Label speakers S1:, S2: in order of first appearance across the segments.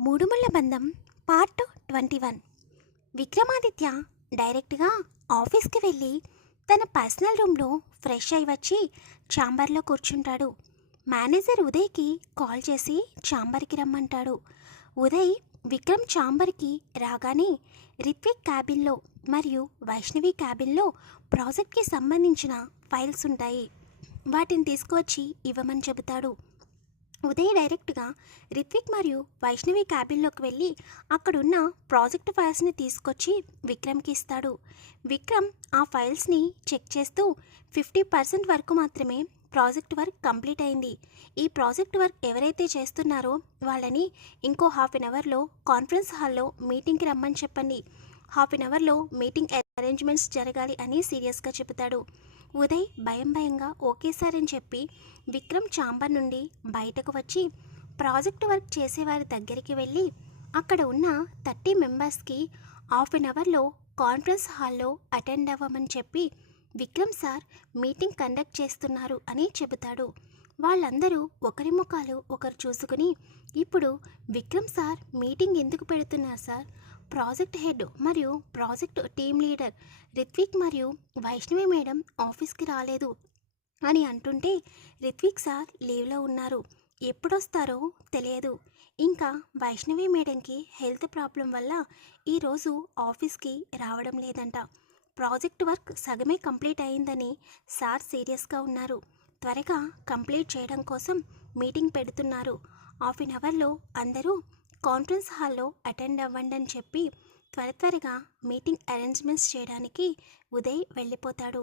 S1: మూడుముళ్ళ బంధం part twenty one. Vikramaditya డైరెక్ట్గా ఆఫీస్కి వెళ్ళి తన పర్సనల్ రూమ్లో ఫ్రెష్ అయి వచ్చి ఛాంబర్లో కూర్చుంటాడు. మేనేజర్ ఉదయ్కి కాల్ చేసి ఛాంబర్కి రమ్మంటాడు. ఉదయ్ విక్రమ్ ఛాంబర్కి రాగానే రిత్విక్ క్యాబిన్లో మరియు వైష్ణవి క్యాబిన్లో ప్రాజెక్ట్కి సంబంధించిన ఫైల్స్ ఉంటాయి. వాటిని తీసుకువచ్చి ఇవ్వమని చెబుతాడు. ఉదయ్ డైరెక్ట్గా రిత్విక్ మరియు వైష్ణవి క్యాబిన్లోకి వెళ్ళి అక్కడున్న ప్రాజెక్ట్ ఫైల్స్ని తీసుకొచ్చి విక్రమ్కి ఇస్తాడు. విక్రమ్ ఆ ఫైల్స్ని చెక్ చేస్తూ ఫిఫ్టీ పర్సెంట్ వరకు మాత్రమే ప్రాజెక్ట్ వర్క్ కంప్లీట్ అయింది. ఈ ప్రాజెక్ట్ వర్క్ ఎవరైతే చేస్తున్నారో వాళ్ళని ఇంకో హాఫ్ అన్ అవర్లో కాన్ఫరెన్స్ హాల్లో మీటింగ్కి రమ్మని చెప్పండి. హాఫ్ అన్ అవర్లో మీటింగ్ అరేంజ్మెంట్స్ జరగాలి అని సీరియస్గా చెబుతాడు. ఉదయ్ భయం భయంగా ఓకేసారని అని చెప్పి విక్రమ్ చాంబర్ నుండి బయటకు వచ్చి ప్రాజెక్ట్ వర్క్ చేసేవారి దగ్గరికి వెళ్ళి అక్కడ ఉన్న థర్టీ మెంబర్స్కి హాఫ్ అన్ అవర్లో కాన్ఫరెన్స్ హాల్లో అటెండ్ అవ్వమని చెప్పి విక్రమ్ సార్ మీటింగ్ కండక్ట్ చేస్తున్నారు అని చెబుతాడు. వాళ్ళందరూ ఒకరి ముఖాలు ఒకరు చూసుకుని ఇప్పుడు విక్రమ్ సార్ మీటింగ్ ఎందుకు పెడుతున్నారు సార్? ప్రాజెక్ట్ హెడ్ మరియు ప్రాజెక్ట్ టీమ్ లీడర్ రిత్విక్ మరియు వైష్ణవి మేడం ఆఫీస్కి రాలేదు అని అంటుంటే రిత్విక్ సార్ లీవ్లో ఉన్నారు. ఎప్పుడొస్తారో తెలియదు. ఇంకా వైష్ణవి మేడంకి హెల్త్ ప్రాబ్లం వల్ల ఈరోజు ఆఫీస్కి రావడం లేదంట. ప్రాజెక్ట్ వర్క్ సగమే కంప్లీట్ అయిందని సార్ సీరియస్గా ఉన్నారు. త్వరగా కంప్లీట్ చేయడం కోసం మీటింగ్ పెడుతున్నారు. హాఫ్ అన్ అవర్లో అందరూ కాన్ఫరెన్స్ హాల్లో అటెండ్ అవ్వండి అని చెప్పి త్వర త్వరగా మీటింగ్ అరేంజ్మెంట్స్ చేయడానికి ఉదయ్ వెళ్ళిపోతాడు.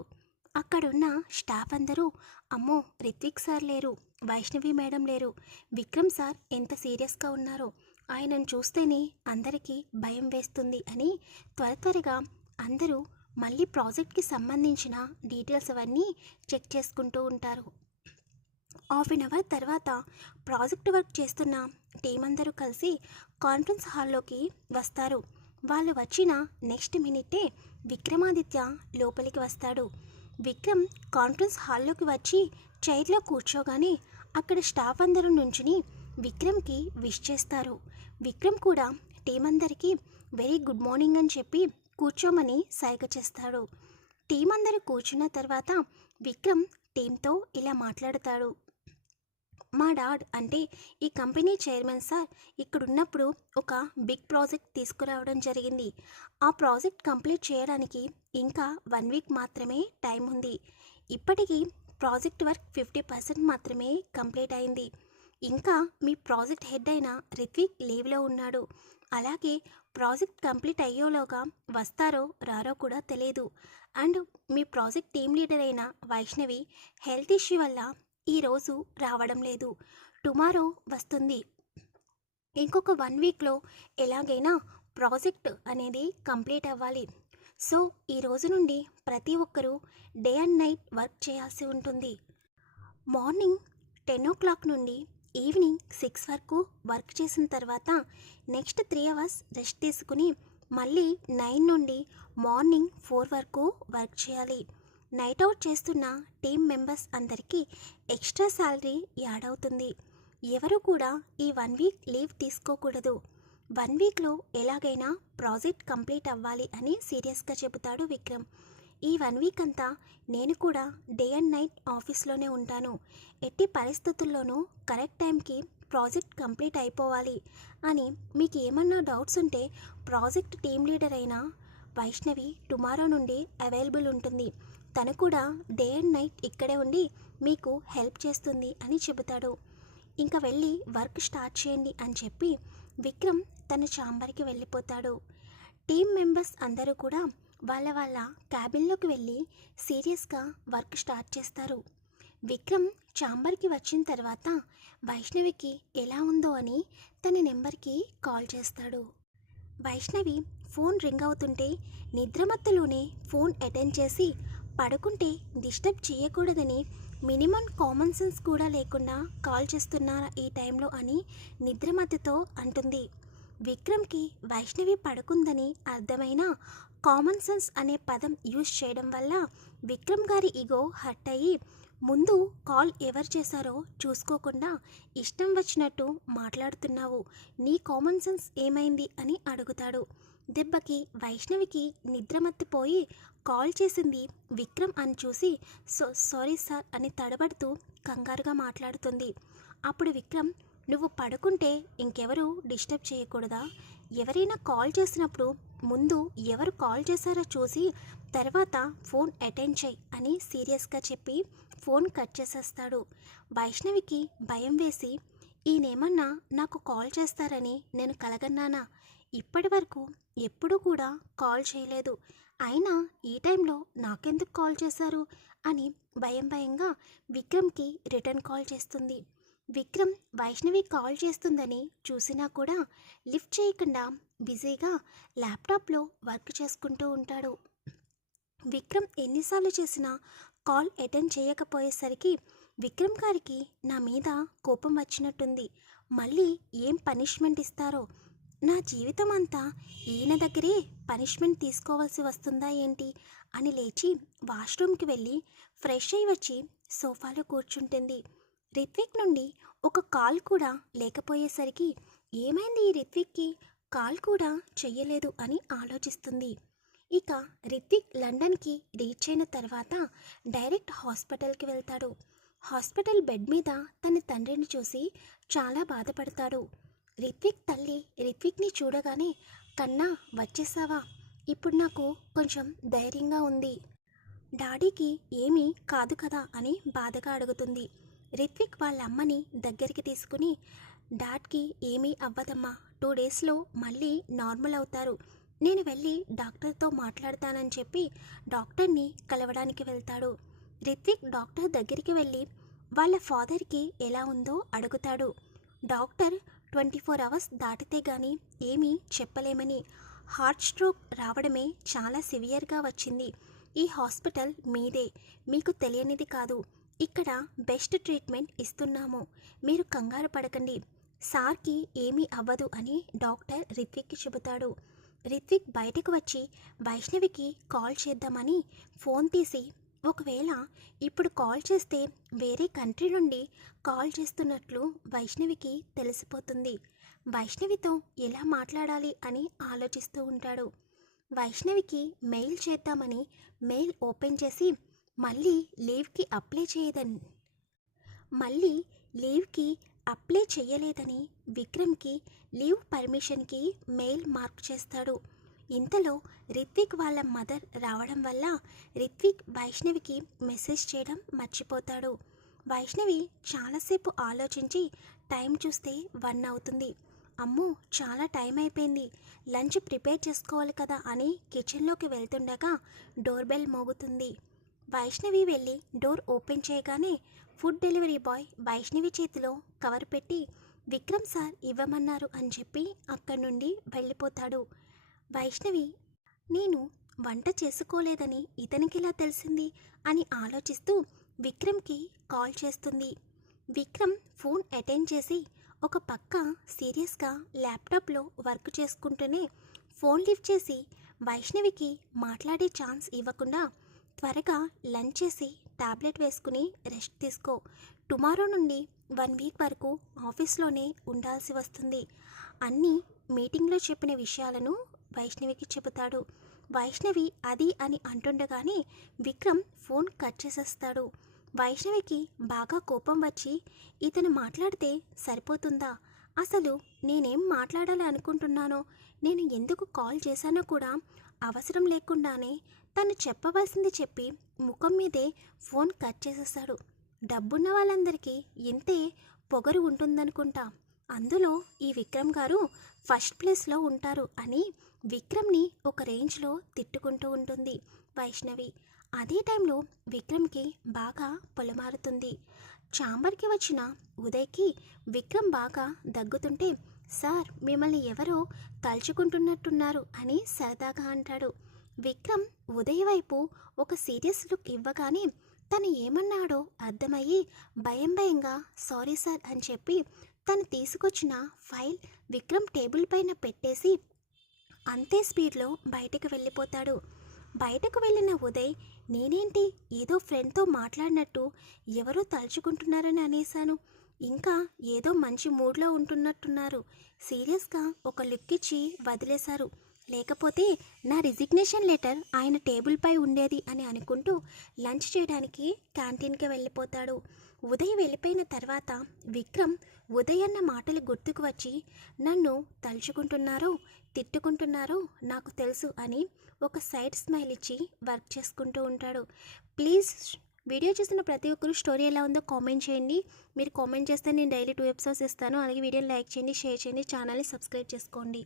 S1: అక్కడున్న స్టాఫ్ అందరూ అమ్మో రిత్విక్ సార్ లేరు వైష్ణవి మేడం లేరు విక్రమ్ సార్ ఎంత సీరియస్గా ఉన్నారో ఆయనను చూస్తేనే అందరికీ భయం వేస్తుంది అని త్వర త్వరగా అందరూ మళ్ళీ ప్రాజెక్ట్కి సంబంధించిన డీటెయిల్స్ అవన్నీ చెక్ చేసుకుంటూ ఉంటారు. హాఫ్ అన్ అవర్ తర్వాత ప్రాజెక్ట్ వర్క్ చేస్తున్న టీం అందరూ కలిసి కాన్ఫరెన్స్ హాల్లోకి వస్తారు. వాళ్ళు వచ్చిన నెక్స్ట్ మినిటే విక్రమాదిత్య లోపలికి వస్తాడు. విక్రమ్ కాన్ఫరెన్స్ హాల్లోకి వచ్చి చైర్లో కూర్చోగానే అక్కడ స్టాఫ్ అందరూ నుంచుని విక్రమ్కి విష్ చేస్తారు. విక్రమ్ కూడా టీం అందరికీ వెరీ గుడ్ మార్నింగ్ అని చెప్పి కూర్చోమని సైగ చేస్తాడు. టీం అందరూ కూర్చున్న తర్వాత విక్రమ్ టీంతో ఇలా మాట్లాడతాడు. మా డాడ్ అంటే ఈ కంపెనీ చైర్మన్ సార్ ఇక్కడున్నప్పుడు ఒక బిగ్ ప్రాజెక్ట్ తీసుకురావడం జరిగింది. ఆ ప్రాజెక్ట్ కంప్లీట్ చేయడానికి ఇంకా వన్ వీక్ మాత్రమే టైం ఉంది. ఇప్పటికీ ప్రాజెక్ట్ వర్క్ ఫిఫ్టీ పర్సెంట్ మాత్రమే కంప్లీట్ అయింది. ఇంకా మీ ప్రాజెక్ట్ హెడ్ అయిన రిత్విక్ లీవ్లో ఉన్నాడు. అలాగే ప్రాజెక్ట్ కంప్లీట్ అయ్యేలోగా వస్తారో రారో కూడా తెలియదు అండ్ మీ ప్రాజెక్ట్ టీమ్ లీడర్ అయిన వైష్ణవి హెల్త్ ఇష్యూ వల్ల ఈరోజు రావడం లేదు. టుమారో వస్తుంది. ఇంకొక వన్ వీక్లో ఎలాగైనా ప్రాజెక్ట్ అనేది కంప్లీట్ అవ్వాలి. సో ఈ రోజు నుండి ప్రతి ఒక్కరూ డే అండ్ నైట్ వర్క్ చేయాల్సి ఉంటుంది. మార్నింగ్ టెన్ ఓ క్లాక్ నుండి ఈవినింగ్ సిక్స్ వరకు వర్క్ చేసిన తర్వాత నెక్స్ట్ త్రీ అవర్స్ రెస్ట్ తీసుకుని మళ్ళీ నైన్ నుండి మార్నింగ్ ఫోర్ వరకు వర్క్ చేయాలి. నైట్ అవుట్ చేస్తున్న టీం మెంబర్స్ అందరికీ ఎక్స్ట్రా శాలరీ యాడ్ అవుతుంది. ఎవరు కూడా ఈ వన్ వీక్ లీవ్ తీసుకోకూడదు. వన్ వీక్లో ఎలాగైనా ప్రాజెక్ట్ కంప్లీట్ అవ్వాలి అని సీరియస్గా చెబుతాడు విక్రమ్. ఈ వన్ వీక్ అంతా నేను కూడా డే అండ్ నైట్ ఆఫీస్లోనే ఉంటాను. ఎట్టి పరిస్థితుల్లోనూ కరెక్ట్ టైంకి ప్రాజెక్ట్ కంప్లీట్ అయిపోవాలి అని మీకు ఏమన్నా డౌట్స్ ఉంటే ప్రాజెక్ట్ టీమ్ లీడర్ అయిన వైష్ణవి టుమారో నుండి అవైలబుల్ ఉంటుంది. తను కూడా డే అండ్ నైట్ ఇక్కడే ఉండి మీకు హెల్ప్ చేస్తుంది అని చెబుతాడు. ఇంకా వెళ్ళి వర్క్ స్టార్ట్ చేయండి అని చెప్పి విక్రమ్ తన ఛాంబర్కి వెళ్ళిపోతాడు. టీం మెంబర్స్ అందరూ కూడా వాళ్ళ వాళ్ళ క్యాబిన్లోకి వెళ్ళి సీరియస్గా వర్క్ స్టార్ట్ చేస్తారు. విక్రమ్ ఛాంబర్కి వచ్చిన తర్వాత వైష్ణవికి ఎలా ఉందో అని తన నెంబర్కి కాల్ చేస్తాడు. వైష్ణవి ఫోన్ రింగ్ అవుతుంటే నిద్రమత్తులోనే ఫోన్ అటెండ్ చేసి పడుకుంటే డిస్టర్బ్ చేయకూడదని మినిమం కామన్ సెన్స్ కూడా లేకుండా కాల్ చేస్తున్నారా ఈ టైంలో అని నిద్రమత్తుతో అంటుంది. విక్రమ్కి వైష్ణవి పడుకుందని అర్థమైన కామన్ సెన్స్ అనే పదం యూజ్ చేయడం వల్ల విక్రమ్ గారి ఇగో హర్ట్ అయ్యి ముందు కాల్ ఎవరు చేశారో చూసుకోకుండా ఇష్టం వచ్చినట్టు మాట్లాడుతున్నావు. నీ కామన్ సెన్స్ ఏమైంది అని అడుగుతాడు. దెబ్బకి వైష్ణవికి నిద్రమత్తిపోయి కాల్ చేసింది విక్రమ్ అని చూసి సో సారీ సార్ అని తడబడుతూ కంగారుగా మాట్లాడుతుంది. అప్పుడు విక్రమ్ నువ్వు పడుకుంటే ఇంకెవరూ డిస్టర్బ్ చేయకూడదా? ఎవరైనా కాల్ చేసినప్పుడు ముందు ఎవరు కాల్ చేశారో చూసి తర్వాత ఫోన్ అటెండ్ చేయి అని సీరియస్గా చెప్పి ఫోన్ కట్ చేసేస్తాడు. వైష్ణవికి భయం వేసి ఈయనేమన్నా నాకు కాల్ చేస్తారని నేను కలగన్నానా? ఇప్పటి వరకు ఎప్పుడూ కూడా కాల్ చేయలేదు. అయినా ఈ టైంలో నాకెందుకు కాల్ చేశారు? అని భయం భయంగా విక్రమ్కి రిటర్న్ కాల్ చేస్తుంది. విక్రమ్ వైష్ణవి కాల్ చేస్తుందని చూసినా కూడా లిఫ్ట్ చేయకుండా బిజీగా ల్యాప్టాప్లో వర్క్ చేసుకుంటూ ఉంటాడు. విక్రమ్ ఎన్నిసార్లు చేసినా కాల్ అటెండ్ చేయకపోయేసరికి విక్రమ్ గారికి నా మీద కోపం వచ్చినట్టుంది. మళ్ళీ ఏం పనిష్మెంట్ ఇస్తారో నా జీవితం అంతా ఈయన దగ్గరే పనిష్మెంట్ తీసుకోవాల్సి వస్తుందా ఏంటి? అని లేచి వాష్రూమ్కి వెళ్ళి ఫ్రెష్ అయి వచ్చి సోఫాలో కూర్చుంటుంది. రిత్విక్ నుండి ఒక కాల్ కూడా లేకపోయేసరికి ఏమైంది ఈ రిత్విక్కి? కాల్ కూడా చెయ్యలేదు అని ఆలోచిస్తుంది. ఇక రిత్విక్ లండన్కి రీచ్ అయిన తర్వాత డైరెక్ట్ హాస్పిటల్కి వెళ్తాడు. హాస్పిటల్ బెడ్ మీద తన తండ్రిని చూసి చాలా బాధపడతాడు. రిత్విక్ తల్లి రిత్విక్ని చూడగానే కన్నా వచ్చేసావా? ఇప్పుడు నాకు కొంచెం ధైర్యంగా ఉంది. డాడీకి ఏమీ కాదు కదా అని బాధగా అడుగుతుంది. రిత్విక్ వాళ్ళ అమ్మని దగ్గరికి తీసుకుని డాడ్కి ఏమీ అవ్వదమ్మా. టూ డేస్లో మళ్ళీ నార్మల్ అవుతారు. నేను వెళ్ళి డాక్టర్తో మాట్లాడతానని చెప్పి డాక్టర్ని కలవడానికి వెళ్తాడు. రిత్విక్ డాక్టర్ దగ్గరికి వెళ్ళి వాళ్ళ ఫాదర్కి ఎలా ఉందో అడుగుతాడు. డాక్టర్ ట్వంటీ ఫోర్ అవర్స్ దాటితే కానీ ఏమీ చెప్పలేమని. హార్ట్ స్ట్రోక్ రావడమే చాలా సివియర్గా వచ్చింది. ఈ హాస్పిటల్ మీదే. మీకు తెలియనిది కాదు. ఇక్కడ బెస్ట్ ట్రీట్మెంట్ ఇస్తున్నాము. మీరు కంగారు పడకండి. సార్కి ఏమీ అవ్వదు అని డాక్టర్ రిత్విక్కి చెబుతాడు. రిత్విక్ బయటకు వచ్చి వైష్ణవికి కాల్ చేద్దామని ఫోన్ తీసి ఒకవేళ ఇప్పుడు కాల్ చేస్తే వేరే కంట్రీ నుండి కాల్ చేస్తున్నట్లు వైష్ణవికి తెలిసిపోతుంది. వైష్ణవితో ఎలా మాట్లాడాలి అని ఆలోచిస్తూ ఉంటాడు. వైష్ణవికి మెయిల్ చేద్దామని మెయిల్ ఓపెన్ చేసి మళ్ళీ లీవ్కి అప్లై చేయదని మళ్ళీ లీవ్కి అప్లై చేయలేదని విక్రమ్కి లీవ్ పర్మిషన్కి మెయిల్ మార్క్ చేస్తాడు. ఇంతలో రిత్విక్ వాళ్ళ మదర్ రావడం వల్ల రిత్విక్ వైష్ణవికి మెసేజ్ చేయడం మర్చిపోతాడు. వైష్ణవి చాలాసేపు ఆలోచించి టైం చూస్తే వన్ అవుతుంది. అమ్మో చాలా టైం అయిపోయింది. లంచ్ ప్రిపేర్ చేసుకోవాలి కదా అని కిచెన్లోకి వెళ్తుండగా డోర్ బెల్ మోగుతుంది. వైష్ణవి వెళ్ళి డోర్ ఓపెన్ చేయగానే ఫుడ్ డెలివరీ బాయ్ వైష్ణవి చేతిలో కవర్ పెట్టి విక్రమ్ సార్ ఇవ్వమన్నారు అని చెప్పి అక్కడి నుండి వెళ్ళిపోతాడు. వైష్ణవి నేను వంట చేసుకోలేదని ఇతనికిలా తెలిసింది? అని ఆలోచిస్తూ విక్రమ్కి కాల్ చేస్తుంది. విక్రమ్ ఫోన్ అటెండ్ చేసి ఒక పక్క సీరియస్గా ల్యాప్టాప్లో వర్క్ చేసుకుంటూనే ఫోన్ లిఫ్ట్ చేసి వైష్ణవికి మాట్లాడే ఛాన్స్ ఇవ్వకుండా త్వరగా లంచ్ చేసి టాబ్లెట్ వేసుకుని రెస్ట్ తీసుకో. టుమారో నుండి వన్ వీక్ వరకు ఆఫీస్లోనే ఉండాల్సి వస్తుంది. అన్నీ మీటింగ్లో చెప్పిన విషయాలను వైష్ణవికి చెబుతాడు. వైష్ణవి అది అని అంటుండగానే విక్రమ్ ఫోన్ కట్ చేసేస్తాడు. వైష్ణవికి బాగా కోపం వచ్చి ఇతను మాట్లాడితే సరిపోతుందా? అసలు నేనేం మాట్లాడాలి అనుకుంటున్నానో? నేను ఎందుకు కాల్ చేశానో కూడా అవసరం లేకుండానే తను చెప్పవలసింది చెప్పి ముఖం మీదే ఫోన్ కట్ చేసేస్తాడు. డబ్బున్న వాళ్ళందరికీ ఇంతే పొగరు ఉంటుందనుకుంటా. అందులో ఈ విక్రమ్ గారు ఫస్ట్ ప్లేస్లో ఉంటారు అని విక్రమ్ని ఒక రేంజ్లో తిట్టుకుంటూ ఉంటుంది వైష్ణవి. అదే టైంలో విక్రమ్కి బాగా పొలమారుతుంది. చాంబర్కి వచ్చిన ఉదయ్కి విక్రమ్ బాగా దగ్గుతుంటే సార్ మిమ్మల్ని ఎవరో తలుచుకుంటున్నట్టున్నారు అని సరదాగా అంటాడు. విక్రమ్ ఉదయ్ వైపు ఒక సీరియస్ లుక్ ఇవ్వగానే తను ఏమన్నాడో అర్థమయ్యి భయం భయంగా సారీ సార్ అని చెప్పి తను తీసుకొచ్చిన ఫైల్ విక్రమ్ టేబుల్ పైన పెట్టేసి అంతే స్పీడ్లో బయటికి వెళ్ళిపోతాడు. బయటకు వెళ్ళిన ఉదయ్ నేనేంటి ఏదో ఫ్రెండ్తో మాట్లాడినట్టు ఎవరో తలుచుకుంటున్నారని అనేశాను. ఇంకా ఏదో మంచి మూడ్లో ఉంటున్నట్టున్నారు. సీరియస్గా ఒక లుక్ ఇచ్చి వదిలేశారు. లేకపోతే నా రిజిగ్నేషన్ లెటర్ ఆయన టేబుల్పై ఉండేది అని అనుకుంటూ లంచ్ చేయడానికి క్యాంటీన్కి వెళ్ళిపోతాడు. ఉదయ్ వెళ్ళిపోయిన తర్వాత విక్రమ్ ఉదయన్న మాటలు గుర్తుకు వచ్చి నన్ను తలుచుకుంటున్నారో తిట్టుకుంటున్నారో నాకు తెలుసు అని ఒక సైడ్ స్మైల్ ఇచ్చి వర్క్ చేసుకుంటూ ఉంటాడు. ప్లీజ్ వీడియో చూసిన ప్రతి ఒక్కరు స్టోరీ ఎలా ఉందో కామెంట్ చేయండి. మీరు కామెంట్ చేస్తే నేను డైలీ టూ ఎపిసోడ్స్ ఇస్తాను. అలాగే వీడియోని లైక్ చేయండి షేర్ చేయండి ఛానల్ని సబ్స్క్రైబ్ చేసుకోండి.